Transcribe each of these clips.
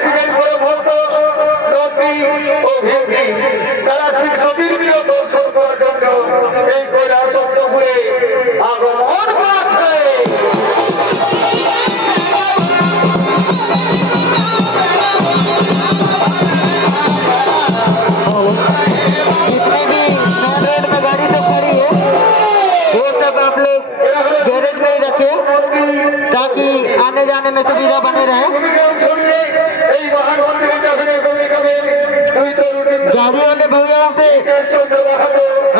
শিবের বড় ভক্ত নদী ও ভেন্দি তারা শিব সতীর বিরোধ দর্শন করার জন্য এই কৈলাসপুরে আগমন করেছে। ताकि आने जाने में सुविधा बने रहे। गाड़ियों ने भैया पे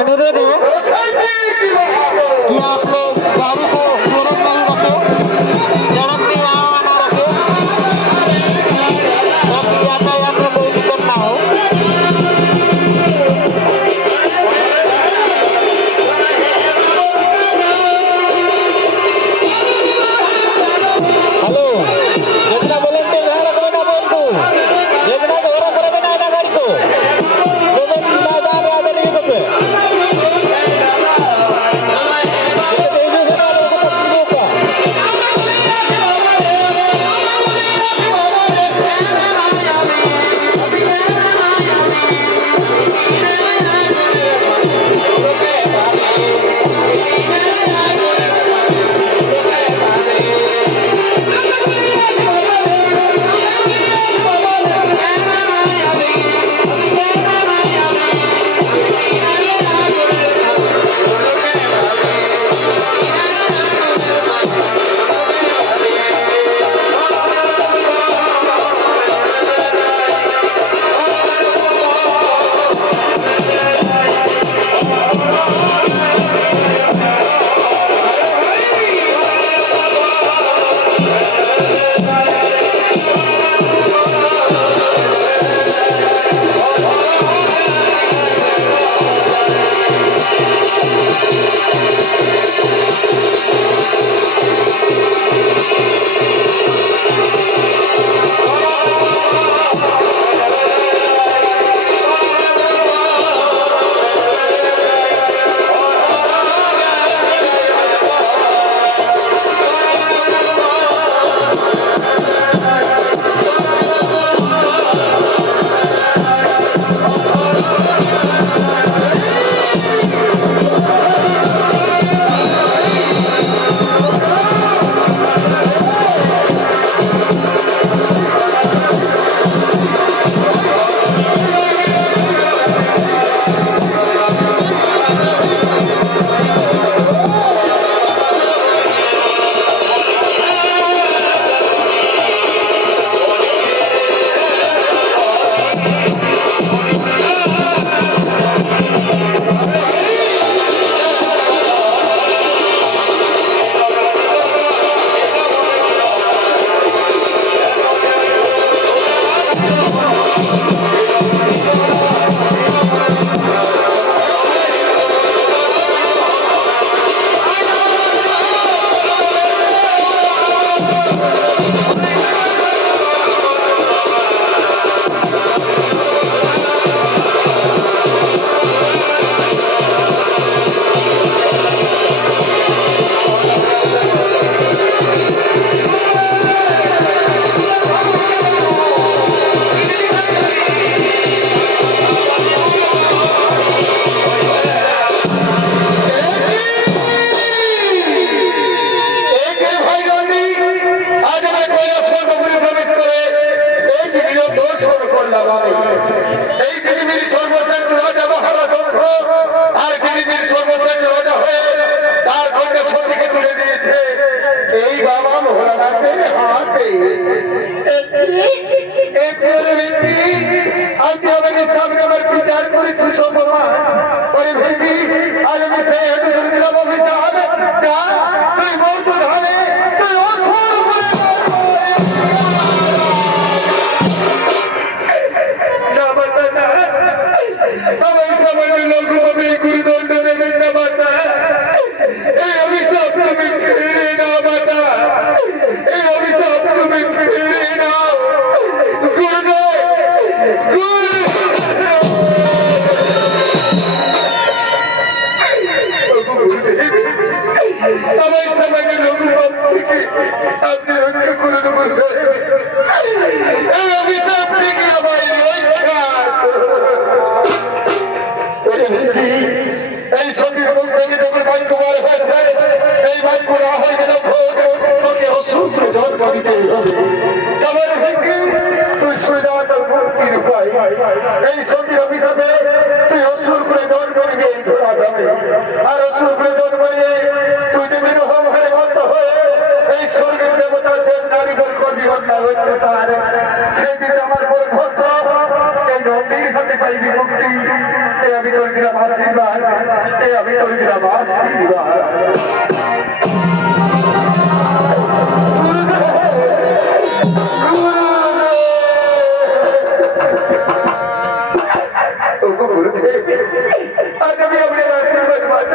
अनुरोध है कि आप लोग गाड़ी को शोरूम में ही रखें, सड़क पे यहाँ आना रखें ताकि यातायात में कोई दिक्कत ना हो। हेलो जितना बोलें तो यहाँ रखो ना बोल तू जितना दोहरा करो ना ना गाड़ी को मैदान याद नहीं करते Good. দিতেই হবে। আমার ভিক্ষি তুই শুনে দেওয়া তোর মুক্তির উপায়। এই সতীর অভিশাপে তুই অসুর করে দন করবি এই ধরা যাবে, আর অসুর করে দন করিয়ে